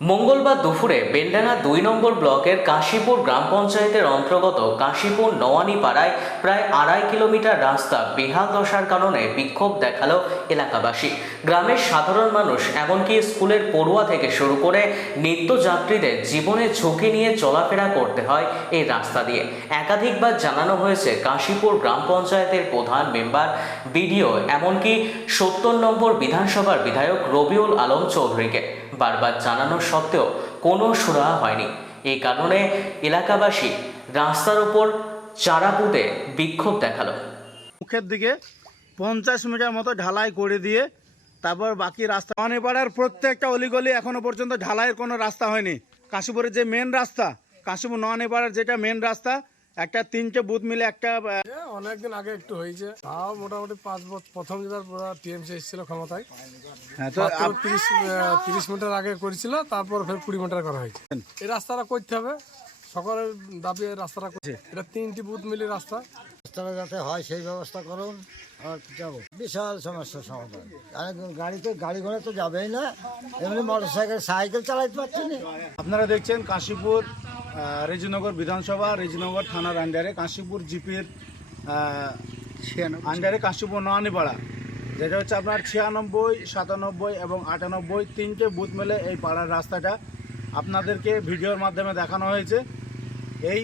মঙ্গলবার দুপুরে বেলডাঙ্গা দুই নম্বর ব্লকের কাশীপুর গ্রাম পঞ্চায়েতের অন্তর্গত কাশীপুর নওয়ানি পাড়ায় প্রায় আড়াই কিলোমিটার রাস্তা বেহাল দশার কারণে বিক্ষোভ দেখাল এলাকাবাসী। গ্রামের সাধারণ মানুষ, এমনকি স্কুলের পড়ুয়া থেকে শুরু করে নিত্যযাত্রীদের জীবনের ঝুঁকি নিয়ে চলাফেরা করতে হয় এই রাস্তা দিয়ে। একাধিকবার জানানো হয়েছে কাশীপুর গ্রাম পঞ্চায়েতের প্রধান মেম্বার, বিডিও, এমনকি সত্তর নম্বর বিধানসভার বিধায়ক রবিউল আলম চৌধুরীকে। বারবার জানানো সত্ত্বেও কোনো সুরাহা হয়নি। এই কারণে এলাকাবাসী রাস্তার উপর চারা পুঁতে বিক্ষোভ দেখাল। মুখের দিকে পঞ্চাশ মিটার মতো ঢালাই করে দিয়ে তারপর বাকি রাস্তা। অনেপাড়ার প্রত্যেকটা অলিগলি এখনও পর্যন্ত ঢালাইয়ের কোনো রাস্তা হয়নি। কাশীপুরের যে মেন রাস্তা, কাশীপুর ননেপাড়ার যেটা মেন রাস্তা একটা তিনটে বুথ মিলে একটা অনেকদিন আগে একটু হয়েছে। তাও মোটামুটি পাঁচ বছর প্রথম যেবার টিএমসি এসেছিল ক্ষমতায়। হ্যাঁ, তো আপ- তিরিশ তিরিশ মিটার আগে করেছিল তারপর ফের কুড়ি মিটার করা হয়েছে। এই রাস্তাটা করতে হবে। সকলের দাবি এই রাস্তাটা করছে এটা তিনটি বুথ মিলে রাস্তা। রাস্তাটা যাতে হয় সেই ব্যবস্থা করুন আর যাব। বিশাল সমস্যার সমাধান। আর গাড়িতে গাড়ি ঘোড়া তো যাবেই না। এমনি মোটর সাইকেল সাইকেল চালাইতে পারছি না। আপনারা দেখছেন কাশীপুর রেজিনগর বিধানসভা, রেজিনগর থানার আন্ডারে কাশীপুর জিপির আন্ডারে কাশীপুর নয়ানিপাড়া। যেটা হচ্ছে আপনার ছিয়ানব্বই, সাতানব্বই এবং আটানব্বই, তিনটে বুথ মেলে এই পাড়ার রাস্তাটা আপনাদেরকে ভিডিওর মাধ্যমে দেখানো হয়েছে। এই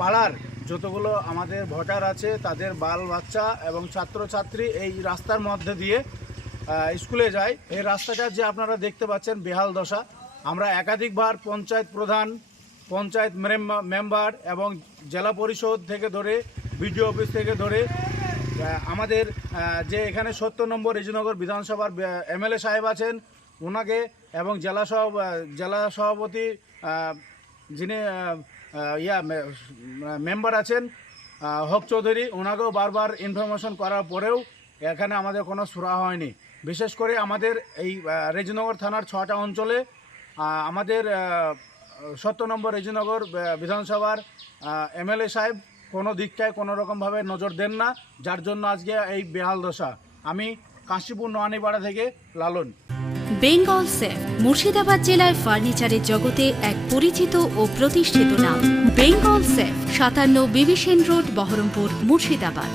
পাড়ার যতগুলো আমাদের ভোটার আছে, তাদের বাল বাচ্চা এবং ছাত্রছাত্রী এই রাস্তার মধ্যে দিয়ে স্কুলে যায়। এই রাস্তাটা যে আপনারা দেখতে পাচ্ছেন, বেহাল দশা। আমরা একাধিকবার পঞ্চায়েত প্রধান পঞ্চায়েত মেম্বা- মেম্বার এবং জেলা পরিষদ থেকে ধরে, বিডিও অফিস থেকে ধরে আমাদের যে এখানে সত্তর নম্বর রেজিনগর বিধানসভার এমএলএ সাহেব আছেন ওনাকে এবং জেলা সহ জেলা সভাপতি যিনি ইয়া মেম্বার আছেন হক চৌধুরী ওনাকেও বারবার ইনফরমেশন করার পরেও এখানে আমাদের কোনো সুরা হয়নি। বিশেষ করে আমাদের এই রেজিনগর থানার ছটা অঞ্চলে আমাদের সত্তর নম্বর রেজিনগর বিধানসভার এমএলএ সাহেব কোনো দিকটায় কোনো রকমভাবে নজর দেন না, যার জন্য আজকে এই বেহাল দশা। আমি কাশীপুর নোয়ানিপাড়া থেকে লালন। বেঙ্গল সেফ মুর্শিদাবাদ জেলায় ফার্নিচারের জগতে এক পরিচিত ও প্রতিষ্ঠিত নাম। বেঙ্গল সেফ সাতান্ন বিবিসেন রোড, বহরমপুর, মুর্শিদাবাদ।